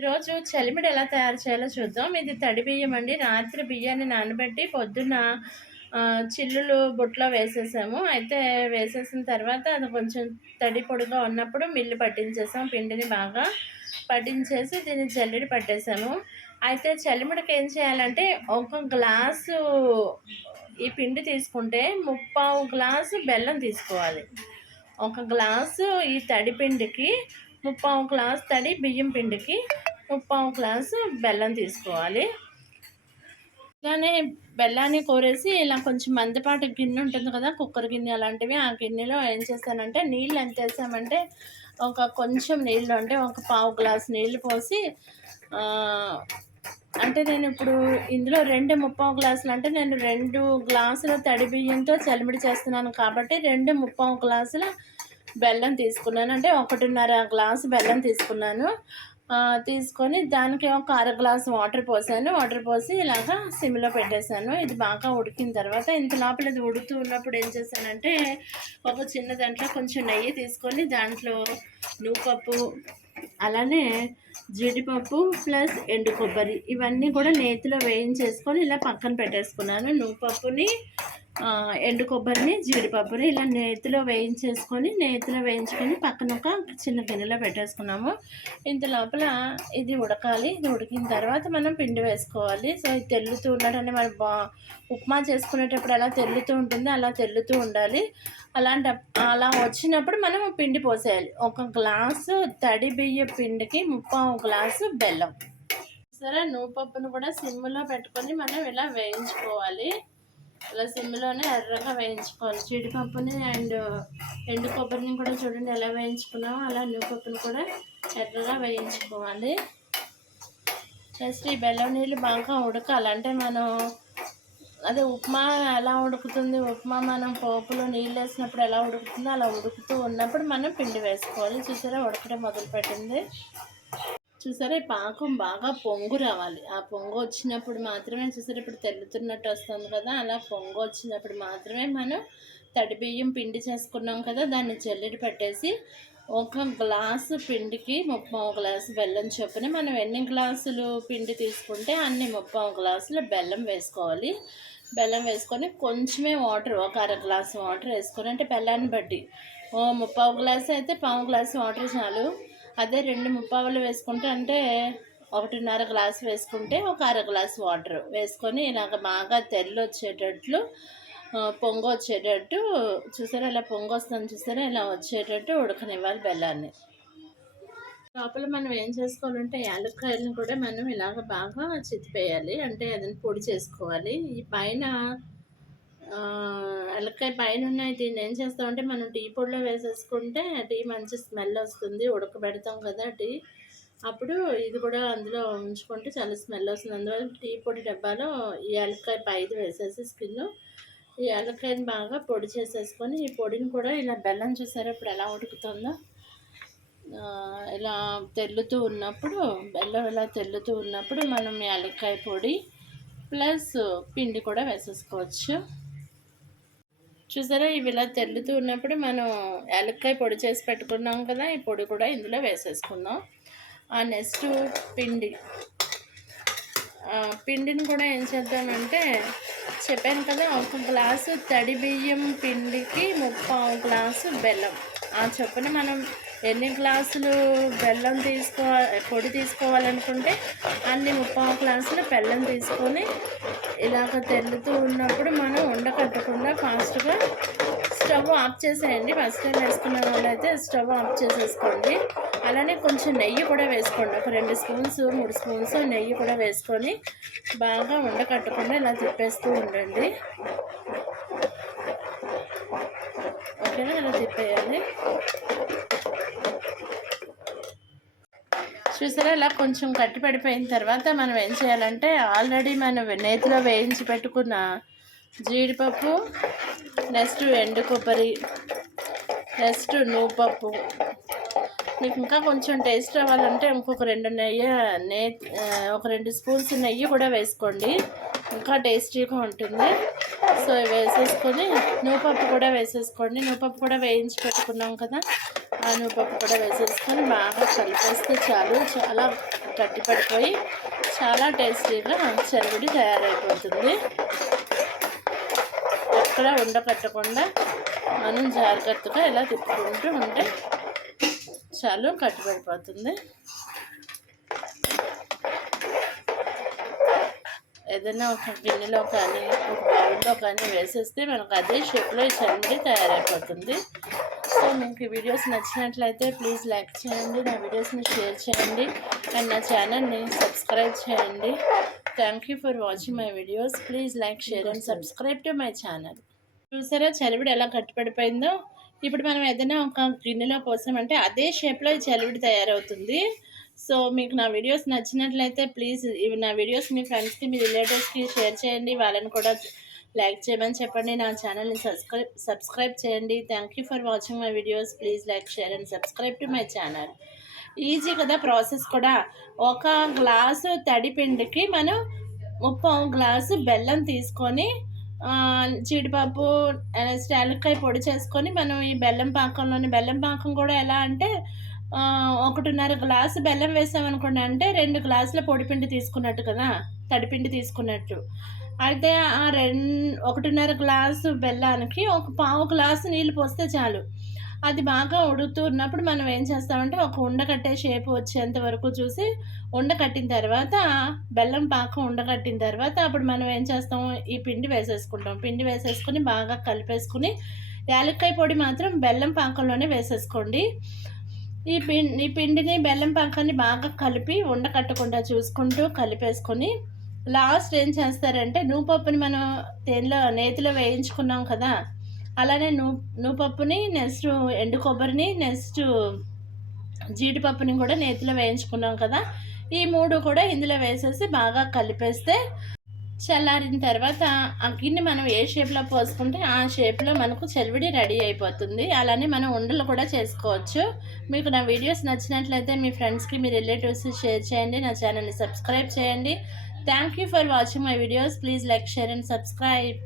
ఈరోజు చలిమిడి ఎలా తయారు చేయాలో చూద్దాం. ఇది తడి బియ్యం అండి. రాత్రి బియ్యాన్ని నానబెట్టి పొద్దున్న చిల్లులు బుట్టలో వేసేసాము. అయితే వేసేసిన తర్వాత అది కొంచెం తడి పొడిగా ఉన్నప్పుడు మిల్లు పట్టించేసాం. పిండిని బాగా పట్టించేసి దీన్ని జల్లెడ పట్టేసాము. అయితే చలిమిడికి ఏం చేయాలంటే ఒక గ్లాసు ఈ పిండి తీసుకుంటే ముప్పావు గ్లాసు బెల్లం తీసుకోవాలి. ఒక గ్లాసు ఈ తడి పిండికి ముప్పావు గ్లాసు తడి బియ్యం పిండికి ముప్పావు గ్లాసు బెల్లం తీసుకోవాలి. ఇలానే బెల్లాన్ని కోరేసి ఇలా కొంచెం మందపాటి గిన్నె ఉంటుంది కదా, కుక్కర్ గిన్నె అలాంటివి. ఆ గిన్నెలో ఏం చేస్తానంటే నీళ్ళు ఎంత వేసామంటే ఒక కొంచెం నీళ్ళు అంటే ఒక పావు గ్లాసు నీళ్ళు పోసి అంటే నేను ఇప్పుడు ఇందులో 2 ముప్పావు గ్లాసులు అంటే నేను 2 గ్లాసుల తడి బియ్యంతో చలిమిడి చేస్తున్నాను కాబట్టి 2 ముప్పావు గ్లాసుల బెల్లం తీసుకున్నాను. అంటే 1.5 గ్లాసు బెల్లం తీసుకున్నాను. తీసుకొని దానికి ఒక అర గ్లాసు వాటర్ పోసాను. వాటర్ పోసి ఇలాగా సిమ్లో పెట్టేశాను. ఇది బాగా ఉడికిన తర్వాత ఇంత లోపల ఇది ఉడుకుతూ ఉన్నప్పుడు ఏం చేశానంటే ఒక చిన్న దాంట్లో కొంచెం నెయ్యి తీసుకొని దాంట్లో నువ్వుపప్పు అలానే జీడిపప్పు ప్లస్ ఎండు కొబ్బరి ఇవన్నీ కూడా నేతిలో వేయించేసుకొని ఇలా పక్కన పెట్టేసుకున్నాను. నువ్వుపప్పుని ఎండు కొబ్బరిని జీడిపప్పుని ఇలా నేతిలో వేయించుకొని పక్కన ఒక చిన్న గిన్నెలో పెట్టేసుకున్నాము. ఇంత లోపల ఇది ఉడకాలి. ఇది ఉడికిన తర్వాత మనం పిండి వేసుకోవాలి. సో ఇది తెల్లుతూ ఉన్నట్టు మనం ఉప్మా చేసుకునేటప్పుడు ఎలా తెల్లుతూ ఉంటుందో అలా తెల్లుతూ ఉండాలి. అలా వచ్చినప్పుడు మనం పిండి పోసేయాలి. ఒక గ్లాసు తడి బియ్య పిండికి ముప్పావు గ్లాసు బెల్లం. సరే, నువ్వుపప్పును కూడా సిమ్లో పెట్టుకొని మనం ఇలా వేయించుకోవాలి. ఇలా సిమ్లోనే ఎర్రగా వేయించుకోవాలి. జీడిపప్పుని అండ్ ఎండు కొబ్బరిని కూడా చూడండి ఎలా వేయించుకున్నామో అలా నువ్వుపప్పుని కూడా ఎర్రగా వేయించుకోవాలి. నెక్స్ట్ ఈ బెల్లం నీళ్ళు బాగా ఉడకాలి. అంటే మనం అదే ఉప్మా ఎలా ఉడుకుతుంది, ఉప్మా మనం పోపులో నీళ్ళు వేసినప్పుడు ఎలా ఉడుకుతుందో అలా ఉడుకుతూ ఉన్నప్పుడు మనం పిండి వేసుకోవాలి. చూసారా ఉడకడం మొదలుపెట్టింది. చూసారా ఈ పాకం బాగా పొంగు రావాలి. ఆ పొంగు వచ్చినప్పుడు మాత్రమే చూసారా ఇప్పుడు తెల్లుతున్నట్టు వస్తుంది కదా, అలా పొంగు వచ్చినప్పుడు మాత్రమే మనం తడి బియ్యం పిండి చేసుకున్నాం కదా దాన్ని జల్లెడ పెట్టేసి ఒక గ్లాసు పిండికి ముప్పావు గ్లాసు బెల్లం చొప్పున మనం ఎన్ని గ్లాసులు పిండి తీసుకుంటే అన్ని ముప్పావు గ్లాసులు బెల్లం వేసుకోవాలి. బెల్లం వేసుకొని కొంచెమే వాటర్ ఒక అర గ్లాసు వాటర్ వేసుకొని, అంటే బెల్లాన్ని బట్టి ముప్పావు గ్లాసు అయితే పావు గ్లాసు వాటర్ చాలు. అదే 2 ముప్పావులు వేసుకుంటే అంటే 1.5 గ్లాసు వేసుకుంటే ఒక అర గ్లాసు వాటర్ వేసుకొని ఇలాగ బాగా తెల్లు వచ్చేటట్లు పొంగు వచ్చేటట్టు చూసారా ఇలా పొంగు వస్తుంది చూసారా ఇలా వచ్చేటట్టు ఉడకనివ్వాలి బెల్లాన్ని. లోపల మనం ఏం చేసుకోవాలంటే యాలక్కాయలను కూడా మనం ఇలాగ బాగా చితిపేయాలి. అంటే అదని పొడి చేసుకోవాలి. ఈ పైన యాలక్కాయ పైన ఉన్నాయి. దీన్ని ఏం చేస్తామంటే మనం టీ పొడిలో వేసేసుకుంటే టీ మంచి స్మెల్ వస్తుంది. ఉడకబెడతాం కదా టీ, అప్పుడు ఇది కూడా అందులో ఉంచుకుంటే చాలా స్మెల్ వస్తుంది. అందువల్ల టీ పొడి డబ్బాలో ఈ యాలక్కాయ పైది వేసేసి స్కిన్ ఈ యాలక్కాయని బాగా పొడి చేసేసుకొని ఈ పొడిని కూడా ఇలా బెల్లం చూసారా ఇప్పుడు ఎలా ఉడుకుతుందో ఇలా తెల్లుతూ ఉన్నప్పుడు బెల్లం ఇలా తెల్లుతూ ఉన్నప్పుడు మనం యాలక్కాయ పొడి ప్లస్ పిండి కూడా వేసేసుకోవచ్చు. చూసారా ఇవి ఇలా తెల్లుతూ ఉన్నప్పుడు మనం యాలక్కాయ పొడి చేసి పెట్టుకున్నాం కదా, ఈ పొడి కూడా ఇందులో వేసేసుకుందాం. నెక్స్ట్ పిండిని కూడా ఏం చేద్దామంటే చెప్పాను కదా ఒక గ్లాసు తడి బియ్యం పిండికి ముప్పావు గ్లాసు బెల్లం ఆ చొప్పున మనం ఎన్ని గ్లాసులు బెల్లం పొడి తీసుకోవాలనుకుంటే అన్ని ముప్పావు గ్లాసులు బెల్లం తీసుకొని ఇలాగ తెల్లుతూ ఉన్నప్పుడు మనం ఉండకట్టకుండా ఫాస్ట్గా స్టవ్ ఆఫ్ చేసేయండి. ఫస్ట్ టైం వేసుకున్న వాళ్ళైతే స్టవ్ ఆఫ్ చేసేసుకోండి. అలానే కొంచెం నెయ్యి కూడా వేసుకోండి. ఒక 2 స్పూన్స్ 3 స్పూన్స్ నెయ్యి కూడా వేసుకొని బాగా ఉండకట్టకుండా ఇలా తిప్పేస్తూ ఉండండి. ఓకేనా, ఇలా తిప్పేయాలి. చూసారా ఇలా కొంచెం గట్టి పడిపోయిన తర్వాత మనం ఏం చేయాలంటే ఆల్రెడీ మనం నేతిలో వేయించి పెట్టుకున్న జీడిపప్పు నెక్స్ట్ ఎండు కొబ్బరి నెక్స్ట్ నువ్వుపప్పు మీకు ఇంకా కొంచెం టేస్ట్ రావాలంటే ఇంకొక 2 స్పూన్స్ నెయ్యి కూడా వేసుకోండి, ఇంకా టేస్టీగా ఉంటుంది. సో వేసేసుకొని నువ్వుపప్పు కూడా వేసేసుకోండి. నువ్వుపప్పు కూడా వేయించి పెట్టుకున్నాం కదా, ఆ నువ్వుపప్పు కూడా వేసేసుకొని బాగా కలిపేస్తే చాలు. చాలా గట్టిపడిపోయి చాలా టేస్టీగా చలివిడి తయారైపోతుంది. ఎక్కడ ఉండకట్టకుండా మనం జాగ్రత్తగా ఇలా తిప్పుకుంటూ ఉంటే చాలు గట్టిపడిపోతుంది. ఏదైనా ఒక గిన్నెలో కానీ ఒక బౌల్లో కానీ వేసేస్తే మనకు అదే షేప్లో ఈ చలివిడి తయారైపోతుంది. సో మీకు ఈ వీడియోస్ నచ్చినట్లయితే ప్లీజ్ లైక్ చేయండి, నా వీడియోస్ని షేర్ చేయండి అండ్ నా ఛానల్ని సబ్స్క్రైబ్ చేయండి. Thank you for watching my videos. Please like, share and subscribe to my channel. చూసారా చలివిడి ఎలా గట్టిపడిపోయిందో? ఇప్పుడు మనం ఏదైనా ఒక గిన్నెలో పోసామంటే అదే షేప్లో ఈ చలివిడి తయారవుతుంది. సో మీకు నా వీడియోస్ నచ్చినట్లయితే ప్లీజ్ నా వీడియోస్ మీ ఫ్రెండ్స్కి, మీ రిలేటివ్స్కి షేర్ చేయండి. వాళ్ళని కూడా లైక్ చేయమని చెప్పండి. నా ఛానల్ని సబ్స్క్రైబ్ చేయండి. Thank you for watching my videos. Please like, share and subscribe to my channel. Easy కదా ప్రాసెస్ కూడా. ఒక గ్లాసు తడిపిండికి మనం 3/4 గ్లాసు బెల్లం తీసుకొని జీడిపప్పు, యాలక్కాయ పొడి చేసుకొని మనం ఈ బెల్లం పాకం కూడా ఎలా అంటే 1.5 గ్లాసు బెల్లం వేసామనుకోండి, అంటే 2 గ్లాసుల పొడిపిండి తీసుకున్నట్టు కదా, తడిపిండి తీసుకున్నట్టు. అయితే ఆ 1.5 గ్లాసు బెల్లానికి 1/4 గ్లాసు నీళ్ళు పోస్తే చాలు. అది బాగా ఉడుకుతూ ఉన్నప్పుడు మనం ఏం చేస్తామంటే ఒక ఉండకట్టే షేప్ వచ్చేంత వరకు చూసి ఉండకట్టిన తర్వాత, బెల్లం పాకం ఉండకట్టిన తర్వాత అప్పుడు మనం ఏం చేస్తాం, ఈ పిండి వేసేసుకుంటాం. పిండి వేసేసుకొని బాగా కలిపేసుకుని, యాలక్కాయ పొడి మాత్రం బెల్లం పాకంలోనే వేసేసుకోండి. ఈ పిండిని బెల్లం పాకాన్ని బాగా కలిపి ఉండకట్టకుండా చూసుకుంటూ కలిపేసుకొని లాస్ట్ ఏం చేస్తారంటే నూపప్పుని మనం నేతిలో వేయించుకున్నాం కదా, అలానే నూపప్పుని, నెక్స్ట్ ఎండు కొబ్బరిని, నెక్స్ట్ జీడిపప్పుని కూడా నేతిలో వేయించుకున్నాం కదా, ఈ 3 కూడా ఇందులో వేసేసి బాగా కలిపేస్తే చల్లారిన తర్వాత ఆ గిన్నె మనం ఏ షేప్లో పోసుకుంటే ఆ షేప్లో మనకు చలివిడి రెడీ అయిపోతుంది. అలానే మనం ఉండలు కూడా చేసుకోవచ్చు. మీకు నా వీడియోస్ నచ్చినట్లయితే మీ ఫ్రెండ్స్కి, మీ రిలేటివ్స్ షేర్ చేయండి. నా ఛానల్ని సబ్స్క్రైబ్ చేయండి. Thank you for watching my videos. Please like, share and subscribe.